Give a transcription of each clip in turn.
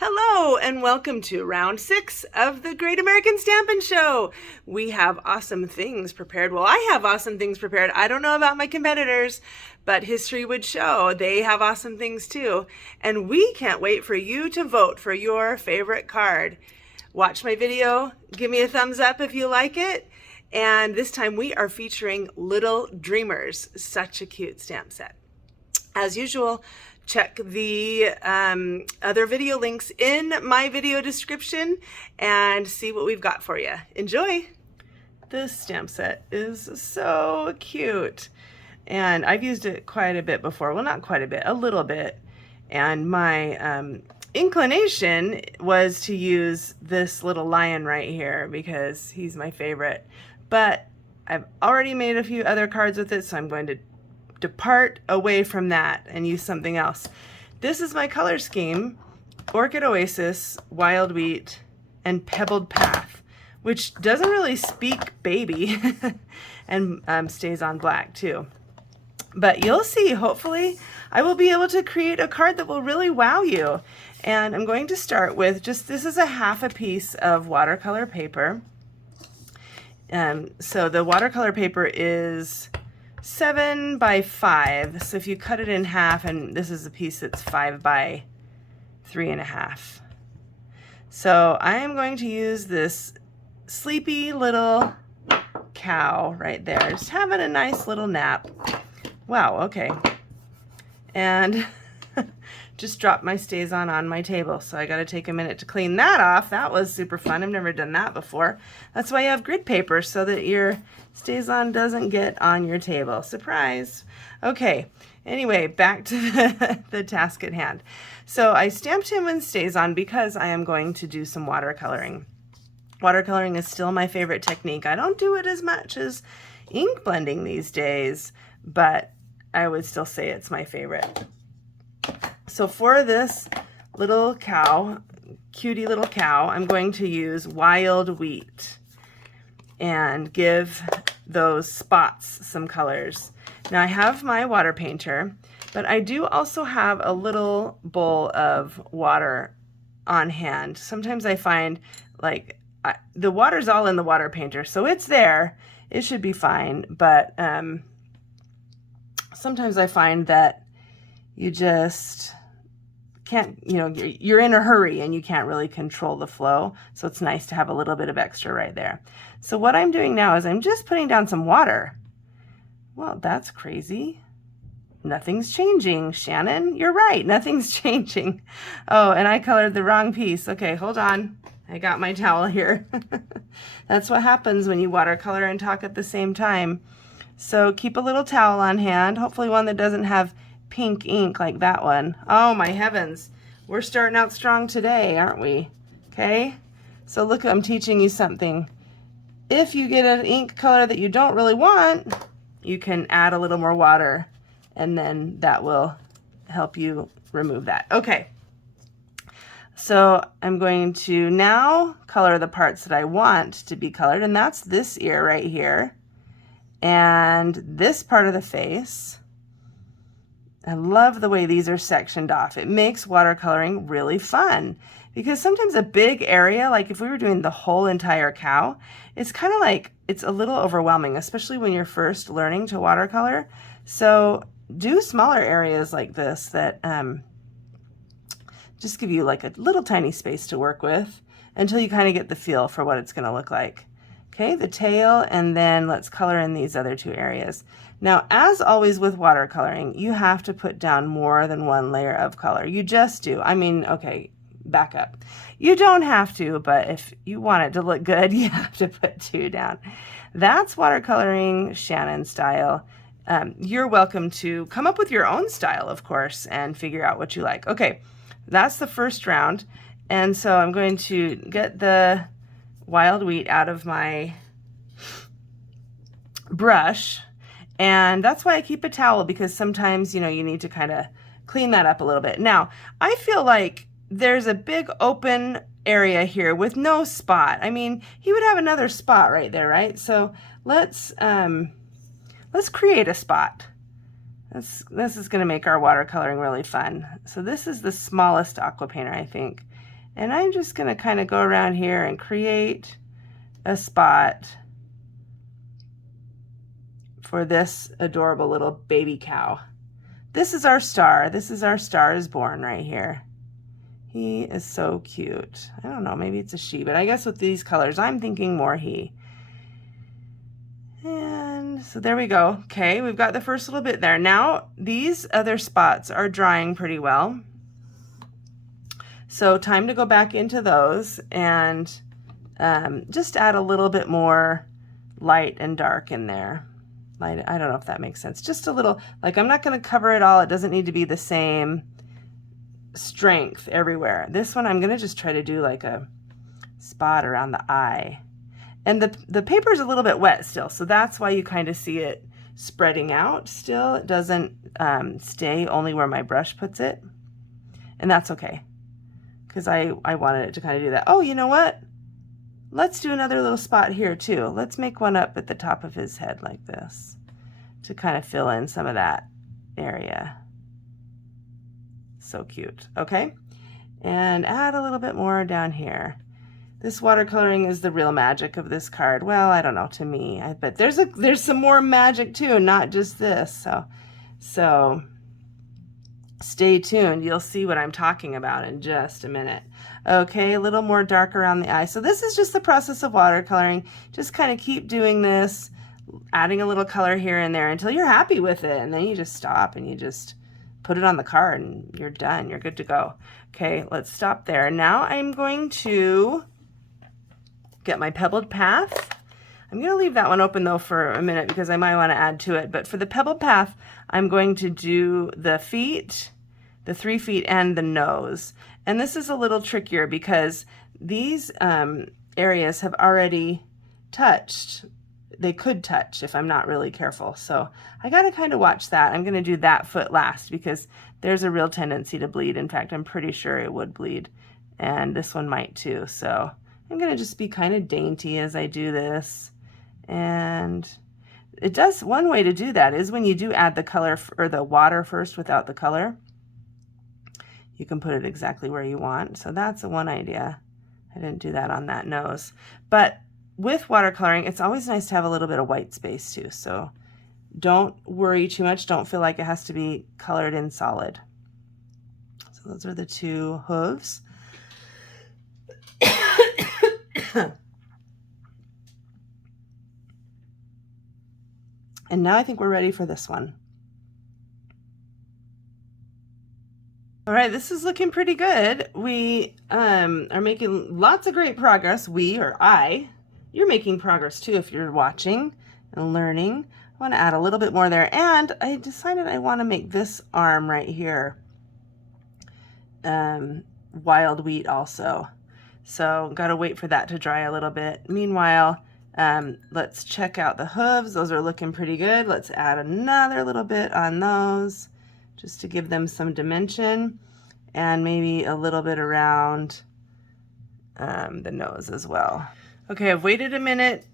Hello and welcome to round 6 of the Great American Stampin' Show. We have awesome things prepared. Well, I have awesome things prepared. I don't know about my competitors, but history would show they have awesome things too. And we can't wait for you to vote for your favorite card. Watch my video, give me a thumbs up if you like it. And this time we are featuring Little Dreamers, such a cute stamp set. As usual, check the other video links in my video description and see what we've got for you. Enjoy! This stamp set is so cute. And I've used it quite a bit before. Well, not quite a bit, a little bit. And my inclination was to use this little lion right here because he's my favorite. But I've already made a few other cards with it, so I'm going to depart away from that and use something else. This is my color scheme: Orchid Oasis, Wild Wheat, and Pebbled Path, which doesn't really speak baby and stays on black too. But you'll see, hopefully I will be able to create a card that will really wow you. And I'm going to start with this is a half a piece of watercolor paper. So the watercolor paper is 7 by 5, so if you cut it in half, and this is a piece that's 5 by 3.5. So I am going to use this sleepy little cow right there, just having a nice little nap. Wow, okay. And just dropped my StazOn on my table, so I got to take a minute to clean that off. That was super fun. I've never done that before. That's why you have grid paper, so that your StazOn doesn't get on your table. Surprise! Okay, anyway, back to the task at hand. So I stamped him with StazOn because I am going to do some watercoloring. Watercoloring is still my favorite technique. I don't do it as much as ink blending these days, but I would still say it's my favorite. So for this little cow, cutie little cow, I'm going to use Wild Wheat and give those spots some colors. Now I have my water painter, but I do also have a little bowl of water on hand. Sometimes I find the water's all in the water painter, so it's there. It should be fine, but sometimes I find that you just can't, you're in a hurry and you can't really control the flow. So it's nice to have a little bit of extra right there. So what I'm doing now is I'm just putting down some water. Well, that's crazy. Nothing's changing, Shannon. You're right, nothing's changing. Oh, and I colored the wrong piece. Okay, hold on. I got my towel here. That's what happens when you watercolor and talk at the same time. So keep a little towel on hand, hopefully one that doesn't have pink ink like that one. Oh my heavens, we're starting out strong today, aren't we? Okay, so look, I'm teaching you something. If you get an ink color that you don't really want, you can add a little more water, and then that will help you remove that. Okay, so I'm going to now color the parts that I want to be colored, and that's this ear right here and this part of the face. I love the way these are sectioned off. It makes watercoloring really fun because sometimes a big area, like if we were doing the whole entire cow, it's kind of like, it's a little overwhelming, especially when you're first learning to watercolor. So do smaller areas like this that just give you like a little tiny space to work with until you kind of get the feel for what it's going to look like. Okay, the tail, and then let's color in these other two areas. Now, as always with watercoloring, you have to put down more than one layer of color. You just do. I mean, okay, back up. You don't have to, but if you want it to look good, you have to put 2 down. That's watercoloring Shannon style. You're welcome to come up with your own style, of course, and figure out what you like. Okay, that's the first round. And so I'm going to get the Wild Wheat out of my brush, and that's why I keep a towel, because sometimes you need to kind of clean that up a little bit. Now I feel like there's a big open area here with no spot. I mean, he would have another spot right there, right? So let's create a spot. This is going to make our watercoloring really fun. So this is the smallest aqua painter, I think. And I'm just gonna kind of go around here and create a spot for this adorable little baby cow. This is our star. This is our Star is Born right here. He is so cute. I don't know, maybe it's a she, but I guess with these colors, I'm thinking more he. And so there we go. Okay, we've got the first little bit there. Now, these other spots are drying pretty well. So time to go back into those and just add a little bit more light and dark in there. Light, I don't know if that makes sense. Just a little, like I'm not going to cover it all. It doesn't need to be the same strength everywhere. This one I'm going to just try to do like a spot around the eye. And the paper is a little bit wet still, so that's why you kind of see it spreading out still. It doesn't stay only where my brush puts it. And that's okay, because I wanted it to kind of do that. Oh, you know what? Let's do another little spot here too. Let's make one up at the top of his head like this to kind of fill in some of that area. So cute. Okay, and add a little bit more down here. This watercoloring is the real magic of this card. Well, I don't know, to me, I bet there's some more magic too, not just this. So stay tuned. You'll see what I'm talking about in just a minute. Okay, a little more dark around the eye. So this is just the process of watercoloring. Just kind of keep doing this, adding a little color here and there until you're happy with it. And then you just stop and you just put it on the card and you're done. You're good to go. Okay, let's stop there. Now I'm going to get my pebbled path. I'm going to leave that one open though for a minute because I might want to add to it. But for the pebbled path, I'm going to do the feet, the 3 feet, and the nose. And this is a little trickier because these areas have already touched. They could touch if I'm not really careful. So I got to kind of watch that. I'm going to do that foot last because there's a real tendency to bleed. In fact, I'm pretty sure it would bleed. And this one might too. So I'm going to just be kind of dainty as I do this. And it does, one way to do that is when you do add the color or the water first without the color, you can put it exactly where you want. So that's one idea. I didn't do that on that nose. But with watercoloring, it's always nice to have a little bit of white space too. So don't worry too much. Don't feel like it has to be colored in solid. So those are the 2 hooves. And now I think we're ready for this one. All right, this is looking pretty good. We are making lots of great progress. We, or I, you're making progress too if you're watching and learning. I want to add a little bit more there. And I decided I want to make this arm right here wild wheat also. So got to wait for that to dry a little bit. Meanwhile, let's check out the hooves. Those are looking pretty good. Let's add another little bit on those just to give them some dimension, and maybe a little bit around the nose as well. Okay, I've waited a minute.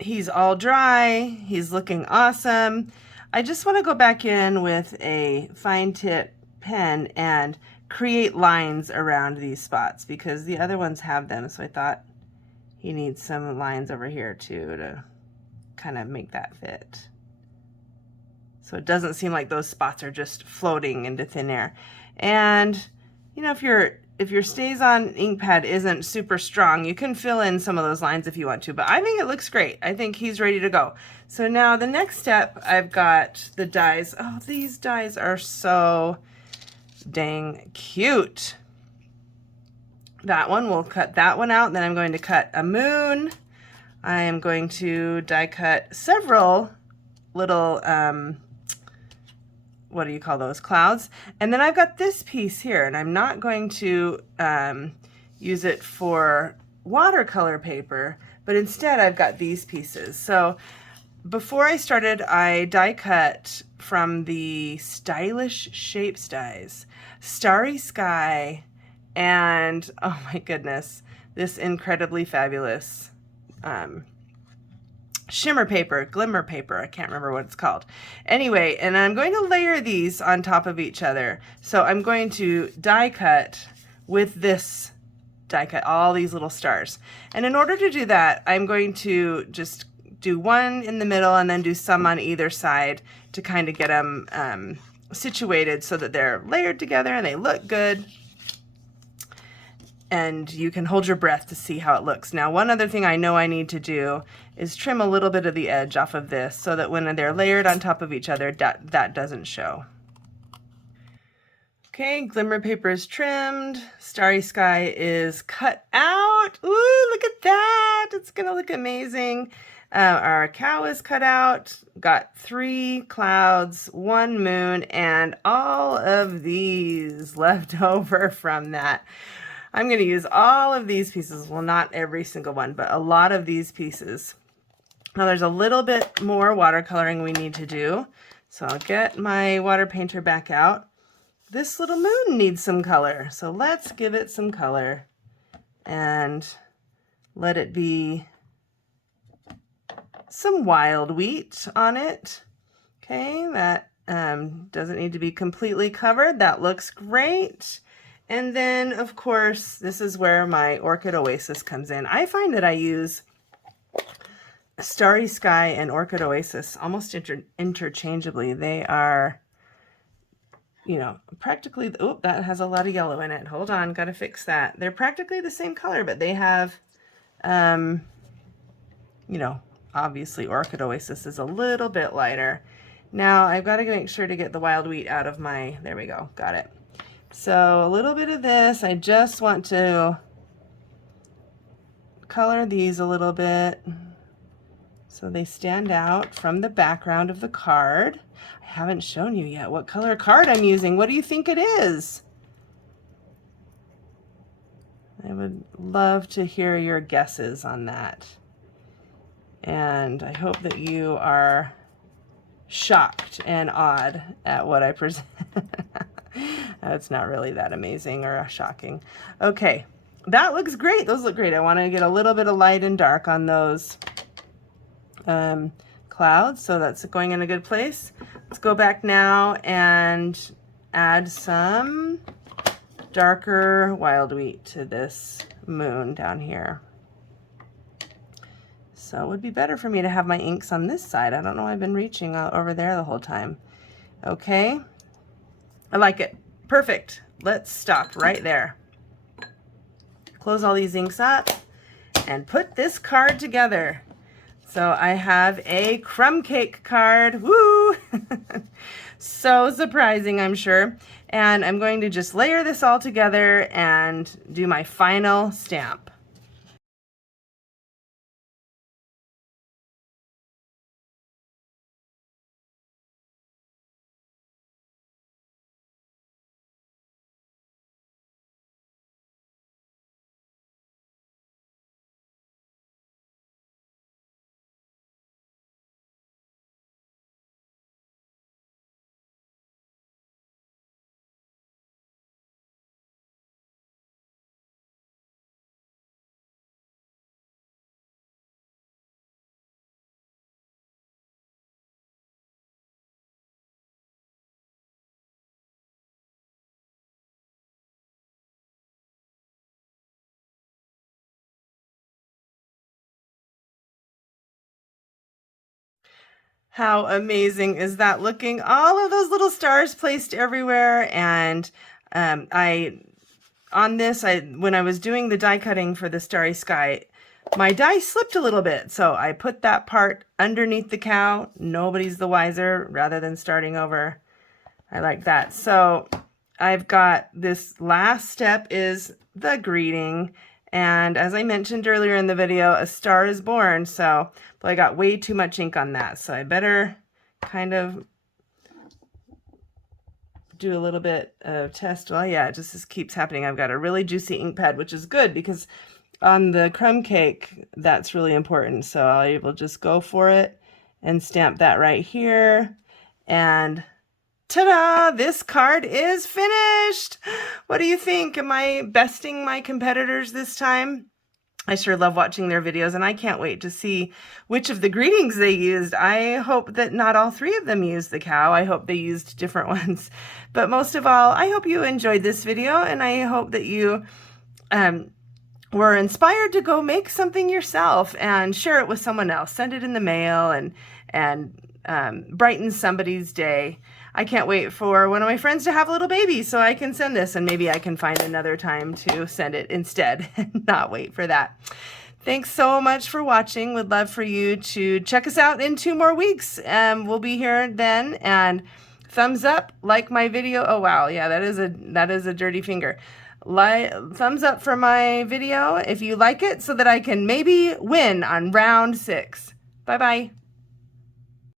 He's all dry. He's looking awesome. I just want to go back in with a fine tip pen and create lines around these spots because the other ones have them. So I thought he needs some lines over here too to kind of make that fit. So it doesn't seem like those spots are just floating into thin air. And you know, if your Stays On ink pad isn't super strong, you can fill in some of those lines if you want to, but I think it looks great. I think he's ready to go. So now the next step, I've got the dies. Oh, these dies are so dang cute. That one, we'll cut that one out. Then I'm going to cut a moon. I am going to die cut several little, what do you call those, clouds? And then I've got this piece here, and I'm not going to use it for watercolor paper, but instead I've got these pieces. So before I started, I die cut from the Stylish Shapes dies, Starry Sky, and oh my goodness, this incredibly fabulous shimmer paper, glimmer paper, I can't remember what it's called. Anyway, and I'm going to layer these on top of each other. So I'm going to die cut with this die cut all these little stars. And in order to do that, I'm going to just do one in the middle and then do some on either side to kind of get them situated so that they're layered together and they look good. And you can hold your breath to see how it looks. Now, one other thing I know I need to do is trim a little bit of the edge off of this so that when they're layered on top of each other, that doesn't show. Okay, glimmer paper is trimmed. Starry sky is cut out. Ooh, look at that. It's gonna look amazing. Our cow is cut out. Got 3 clouds, 1 moon, and all of these left over from that. I'm gonna use all of these pieces. Well, not every single one, but a lot of these pieces. Now there's a little bit more watercoloring we need to do. So I'll get my water painter back out. This little moon needs some color, so let's give it some color and let it be some wild wheat on it. Okay, that doesn't need to be completely covered. That looks great. And then, of course, this is where my Orchid Oasis comes in. I find that I use Starry Sky and Orchid Oasis almost interchangeably. They are, you know, practically, oh, that has a lot of yellow in it. Hold on, gotta fix that. They're practically the same color, but they have, you know, obviously Orchid Oasis is a little bit lighter. Now I've got to make sure to get the wild wheat out of my, there we go, got it. So a little bit of this, I just want to color these a little bit so they stand out from the background of the card. I haven't shown you yet what color card I'm using. What do you think it is? I would love to hear your guesses on that. And I hope that you are shocked and awed at what I present. It's not really that amazing or shocking. Okay, that looks great. Those look great. I want to get a little bit of light and dark on those clouds, so that's going in a good place. Let's go back now and add some darker wild wheat to this moon down here. So it would be better for me to have my inks on this side. I don't know why I've been reaching over there the whole time. Okay, I like it. Perfect. Let's stop right there. Close all these inks up and put this card together. So I have a crumb cake card. Woo! So surprising, I'm sure. And I'm going to just layer this all together and do my final stamp. How amazing is that looking? All of those little stars placed everywhere. And when I was doing the die cutting for the Starry Sky, my die slipped a little bit. So I put that part underneath the cow. Nobody's the wiser, rather than starting over. I like that. So I've got this last step is the greeting. And as I mentioned earlier in the video, a star is born. So but I got way too much ink on that. So I better kind of do a little bit of test. Well, yeah, it just keeps happening. I've got a really juicy ink pad, which is good because on the crumb cake, that's really important. So I will just go for it and stamp that right here. And ta-da! This card is finished! What do you think? Am I besting my competitors this time? I sure love watching their videos, and I can't wait to see which of the greetings they used. I hope that not all 3 of them used the cow. I hope they used different ones. But most of all, I hope you enjoyed this video, and I hope that you were inspired to go make something yourself and share it with someone else. Send it in the mail and brighten somebody's day. I can't wait for one of my friends to have a little baby so I can send this, and maybe I can find another time to send it instead and not wait for that. Thanks so much for watching. Would love for you to check us out in 2 more weeks. We'll be here then. And thumbs up, like my video. Oh wow, yeah, that is a dirty finger. Thumbs up for my video if you like it, so that I can maybe win on round 6. Bye bye.